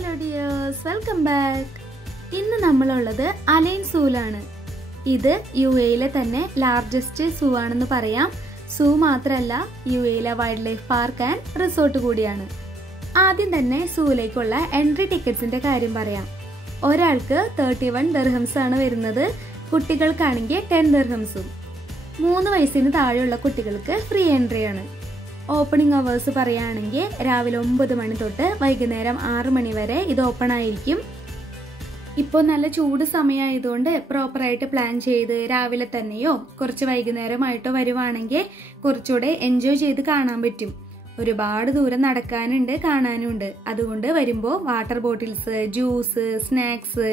Hello dears, welcome back. ഇന്ന് നമ്മളുള്ളത് align സൂലാണ്. ഇത് UAE തന്നെ ലാർജസ്റ്റ് സൂ ആണെന്ന് പറയാം. സൂ മാത്രമല്ല, UAE wild life park and resort കൂടിയാണ്. ആദ്യം തന്നെ സൂയിലേക്കുള്ള എൻട്രി ടിക്കറ്റ്സിന്റെ കാര്യം പറയാം. ഒരാൾക്ക് 31 ദിർഹംസ് ആണ് വരുന്നത്. കുട്ടികൾക്കാണെങ്കിൽ 10 ദിർഹംസും. 3 വയസ്സിന് താഴെയുള്ള കുട്ടികൾക്ക് ഫ്രീ എൻട്രി ആണ്. ഓപ്പണിംഗ് അവേഴ്സ് പറയുകയാണെങ്കിൽ രാവിലെ 9 മണി തൊട്ട് വൈകുന്നേരം 6 മണി വരെ ഇത് ഓപ്പൺ ആയിരിക്കും. ഇപ്പോൾ നല്ല ചൂട് സമയമായതുകൊണ്ട് പ്രോപ്പറായിട്ട് പ്ലാൻ ചെയ്ത് രാവിലെ തന്നെയോ കുറച്ച് വൈകുന്നേരമായിട്ടോ വരുവാണെങ്കിൽ കുറച്ചുകൂടെ എൻജോയ് ചെയ്ത് കാണാൻ പറ്റും. ഒരുപാട് ദൂരം നടക്കാനുണ്ട്, കാണാനുണ്ട്. അതുകൊണ്ട് വരുമ്പോൾ water bottles, juice, snacks,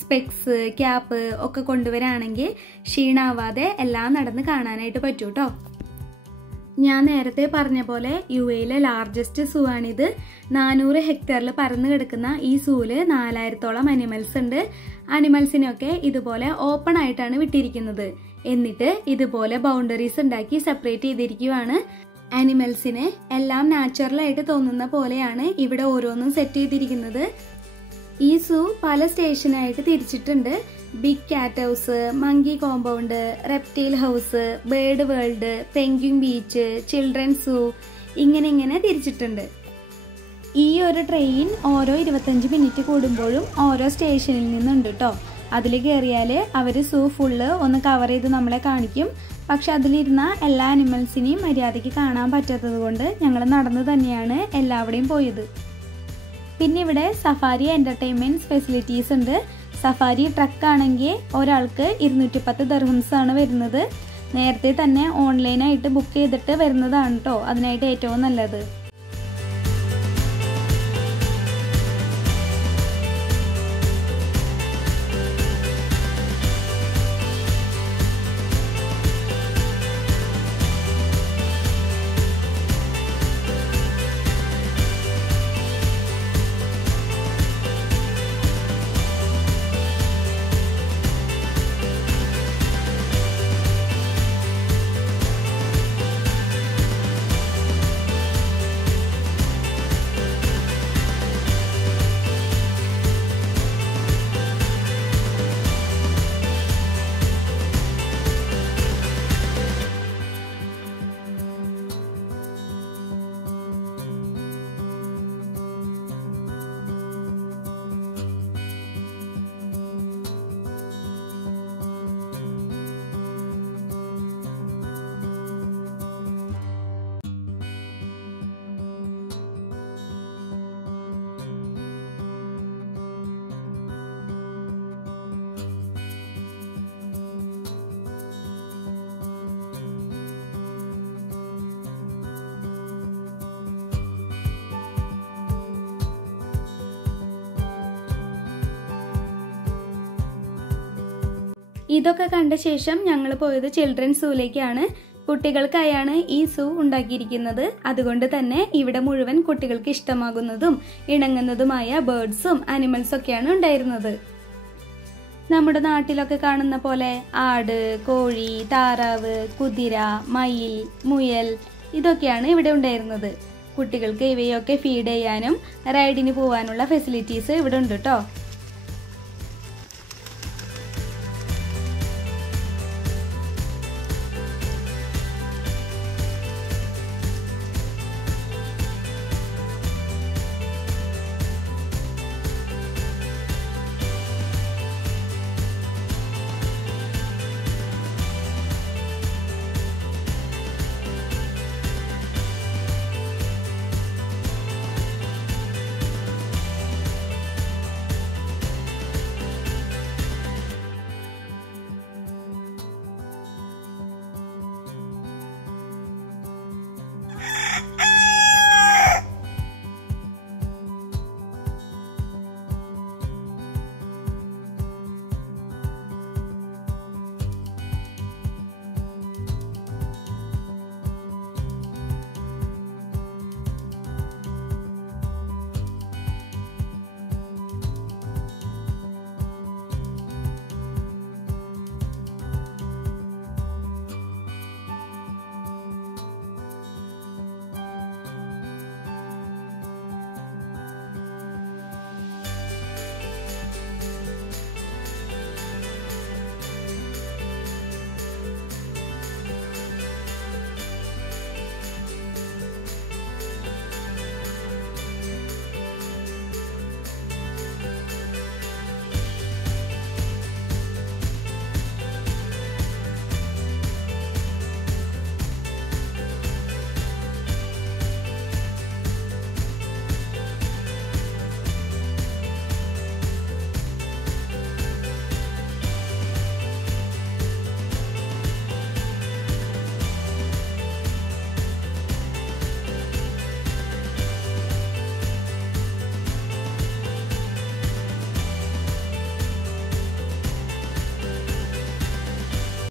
specs, cap ഒക്കെ കൊണ്ടുവരാണെങ്കിൽ ക്ഷീണാവാതെ എല്ലാം നടന്ന് കാണാനായിട്ട് പറ്റൂ കേട്ടോ. ഞാൻ നേരത്തെ പറഞ്ഞ പോലെ UAE ലാർജസ്റ്റ് സൂ ആണിത്. 400 ഹെക്ടറിൽ പരന്നു കിടക്കുന്ന ഈ സൂവില് 4000-ഓളം അനിമൽസ് ഉണ്ട്. അനിമൽസിനൊക്കെ ഇതുപോലെ ഓപ്പൺ ആയിട്ടാണ് വിട്ടിരിക്കുന്നത്. എന്നിട്ട് ഇതുപോലെ ബൗണ്ടറീസ് ഉണ്ടാക്കി സെപ്പറേറ്റ് ചെയ്തിരിക്കുവാണ്. അനിമൽസിന് എല്ലാം നാച്ചുറൽ ആയിട്ട് തോന്നുന്ന പോലെയാണ് ഇവിടെ ഓരോന്നും സെറ്റ് ചെയ്തിരിക്കുന്നത്. ഈ സൂ പല സ്റ്റേഷനായിട്ട് തിരിച്ചിട്ടുണ്ട്. Big cat house, monkey compound, reptile house, bird world, penguin beach, children's zoo, ഇങ്ങനെ തിരിച്ചിട്ടുണ്ട്. ഈ ഒരു ട്രെയിൻ ഓരോ 25 മിനിറ്റ് കൂടുമ്പോഴും ഓരോ സ്റ്റേഷനിൽ നിന്നുണ്ട് കേട്ടോ. അതിൽ കയറിയാൽ അവർ സൂ ഫുള്ള് ഒന്ന് കവർ ചെയ്ത് നമ്മളെ കാണിക്കും. പക്ഷെ അതിലിരുന്ന എല്ലാ അനിമൽസിനെയും മര്യാദയ്ക്ക് കാണാൻ പറ്റാത്തത് കൊണ്ട് ഞങ്ങൾ നടന്നു തന്നെയാണ് എല്ലാവിടെയും പോയത്. പിന്നെ ഇവിടെ സഫാരി എൻ്റർടൈൻമെൻറ്റ് ഫെസിലിറ്റീസ് ഉണ്ട്. സഫാരി ട്രക്ക് ആണെങ്കിൽ ഒരാൾക്ക് 210 ദിർഹംസ് ആണ് വരുന്നത്. നേരത്തെ തന്നെ ഓൺലൈനായിട്ട് ബുക്ക് ചെയ്തിട്ട് വരുന്നതാണ് കേട്ടോ അതിനായിട്ട് ഏറ്റവും നല്ലത്. ഇതൊക്കെ കണ്ട ശേഷം ഞങ്ങൾ പോയത് ചിൽഡ്രൻസ് സൂയിലേക്കാണ്. കുട്ടികൾക്കായാണ് ഈ സൂ ഉണ്ടാക്കിയിരിക്കുന്നത്. അതുകൊണ്ട് തന്നെ ഇവിടെ മുഴുവൻ കുട്ടികൾക്ക് ഇഷ്ടമാകുന്നതും ഇണങ്ങുന്നതുമായ ബേർഡ്സും അനിമൽസും ഒക്കെയാണ് ഉണ്ടായിരുന്നത്. നമ്മുടെ നാട്ടിലൊക്കെ കാണുന്ന പോലെ ആട്, കോഴി, താറാവ്, കുതിര, മയിൽ, മുയൽ ഇതൊക്കെയാണ് ഇവിടെ ഉണ്ടായിരുന്നത്. കുട്ടികൾക്ക് ഇവയൊക്കെ ഫീഡ് ചെയ്യാനും റൈഡിന് പോകാനുള്ള ഫെസിലിറ്റീസ് ഇവിടെ ഉണ്ട് കേട്ടോ.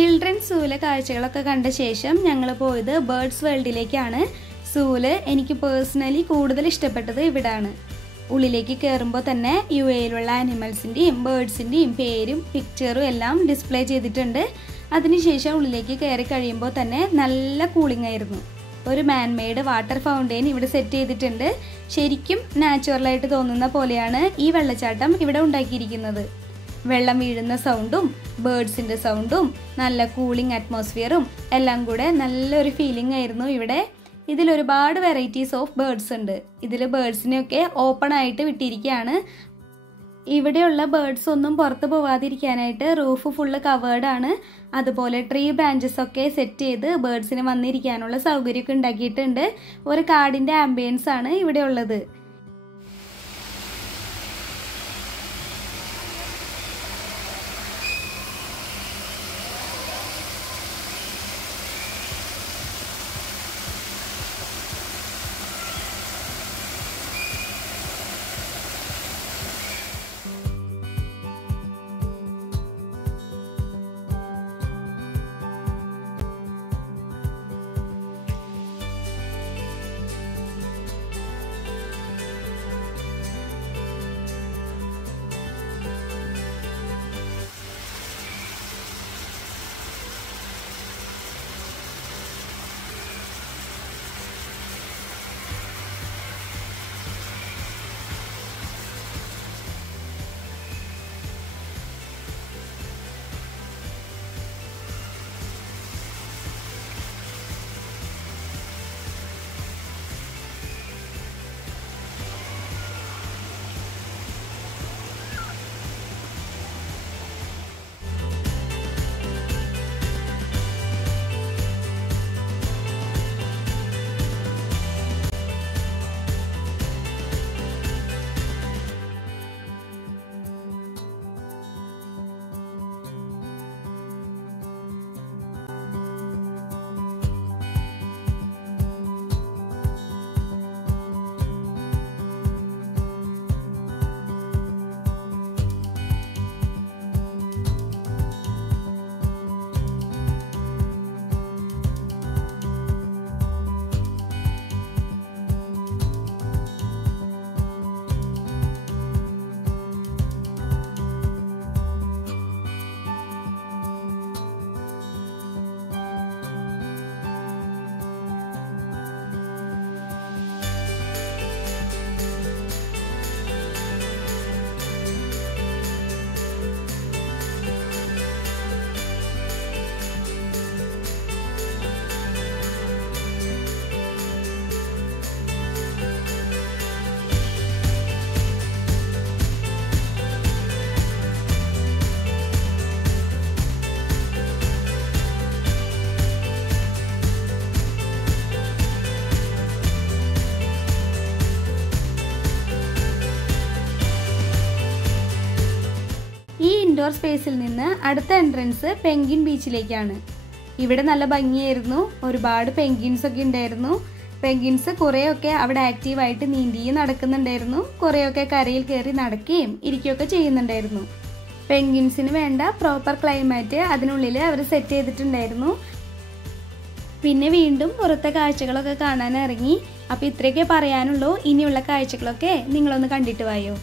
ചിൽഡ്രൻസ് സൂവിലെ കാഴ്ചകളൊക്കെ കണ്ട ശേഷം ഞങ്ങൾ പോയത് ബേർഡ്സ് വേൾഡിലേക്കാണ്. സൂവില് എനിക്ക് പേഴ്സണലി കൂടുതൽ ഇഷ്ടപ്പെട്ടത് ഇവിടാണ്. ഉള്ളിലേക്ക് കയറുമ്പോൾ തന്നെ UAEയിലുള്ള ആനിമൽസിൻ്റെയും ബേർഡ്സിൻ്റെയും പേരും പിക്ചറും എല്ലാം ഡിസ്പ്ലേ ചെയ്തിട്ടുണ്ട്. അതിനുശേഷം ഉള്ളിലേക്ക് കയറി കഴിയുമ്പോൾ തന്നെ നല്ല കൂളിംഗ് ആയിരുന്നു. ഒരു മാൻമെയ്ഡ് വാട്ടർ ഫൗണ്ടെയിൻ ഇവിടെ സെറ്റ് ചെയ്തിട്ടുണ്ട്. ശരിക്കും നാച്ചുറലായിട്ട് തോന്നുന്ന പോലെയാണ് ഈ വെള്ളച്ചാട്ടം ഇവിടെ ഉണ്ടാക്കിയിരിക്കുന്നത്. വെള്ളം വീഴുന്ന സൗണ്ടും ബേർഡ്സിൻ്റെ സൗണ്ടും നല്ല കൂളിംഗ് അറ്റ്മോസ്ഫിയറും എല്ലാം കൂടെ നല്ലൊരു ഫീലിംഗ് ആയിരുന്നു ഇവിടെ. ഇതിൽ ഒരുപാട് വെറൈറ്റീസ് ഓഫ് ബേർഡ്സ് ഉണ്ട്. ഇതിൽ ബേർഡ്സിനെയൊക്കെ ഓപ്പൺ ആയിട്ട് വിട്ടിരിക്കുകയാണ്. ഇവിടെയുള്ള ബേർഡ്സ് ഒന്നും പുറത്ത് പോവാതിരിക്കാനായിട്ട് റൂഫ് ഫുള്ള് കവേർഡാണ്. അതുപോലെ ട്രീ ബ്രാഞ്ചസ് ഒക്കെ സെറ്റ് ചെയ്ത് ബേർഡ്സിന് വന്നിരിക്കാനുള്ള സൗകര്യമൊക്കെ ഉണ്ടാക്കിയിട്ടുണ്ട്. ഒരു കാടിൻ്റെ ആംബിയൻസ് ആണ് ഇവിടെ ഉള്ളത്. ഇൻഡോർ സ്പേസിൽ നിന്ന് അടുത്ത എൻട്രൻസ് പെൻഗ്വിൻ ബീച്ചിലേക്കാണ്. ഇവിടെ നല്ല ഭംഗിയായിരുന്നു. ഒരുപാട് പെൻഗ്വിൻസ് ഒക്കെ ഉണ്ടായിരുന്നു. പെൻഗ്വിൻസ് കുറേയൊക്കെ അവിടെ ആക്റ്റീവായിട്ട് നീന്തിയും നടക്കുന്നുണ്ടായിരുന്നു. കുറേയൊക്കെ കരയിൽ കയറി നടക്കുകയും ഇരിക്കുകയൊക്കെ ചെയ്യുന്നുണ്ടായിരുന്നു. പെൻഗ്വിൻസിന് വേണ്ട പ്രോപ്പർ ക്ലൈമാറ്റ് അതിനുള്ളിൽ അവർ സെറ്റ് ചെയ്തിട്ടുണ്ടായിരുന്നു. പിന്നെ വീണ്ടും പുറത്തെ കാഴ്ചകളൊക്കെ കാണാൻ ഇറങ്ങി. അപ്പോൾ ഇത്രയൊക്കെ പറയാനുള്ളൂ. ഇനിയുള്ള കാഴ്ചകളൊക്കെ നിങ്ങളൊന്ന് കണ്ടിട്ട് വായോ.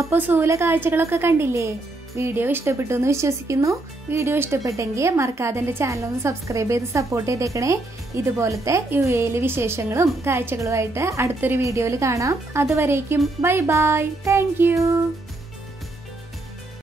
അപ്പോൾ സൂവിലെ കാഴ്ചകളൊക്കെ കണ്ടില്ലേ? വീഡിയോ ഇഷ്ടപ്പെട്ടു എന്ന് വിശ്വസിക്കുന്നു. വീഡിയോ ഇഷ്ടപ്പെട്ടെങ്കിൽ മറക്കാതെ എൻ്റെ ചാനൽ ഒന്ന് സബ്സ്ക്രൈബ് ചെയ്ത് സപ്പോർട്ട് ചെയ്തേക്കണേ. ഇതുപോലത്തെ UAE വിശേഷങ്ങളും കാഴ്ചകളുമായിട്ട് അടുത്തൊരു വീഡിയോയിൽ കാണാം. അതുവരേക്കും ബൈ ബൈ. Thank you.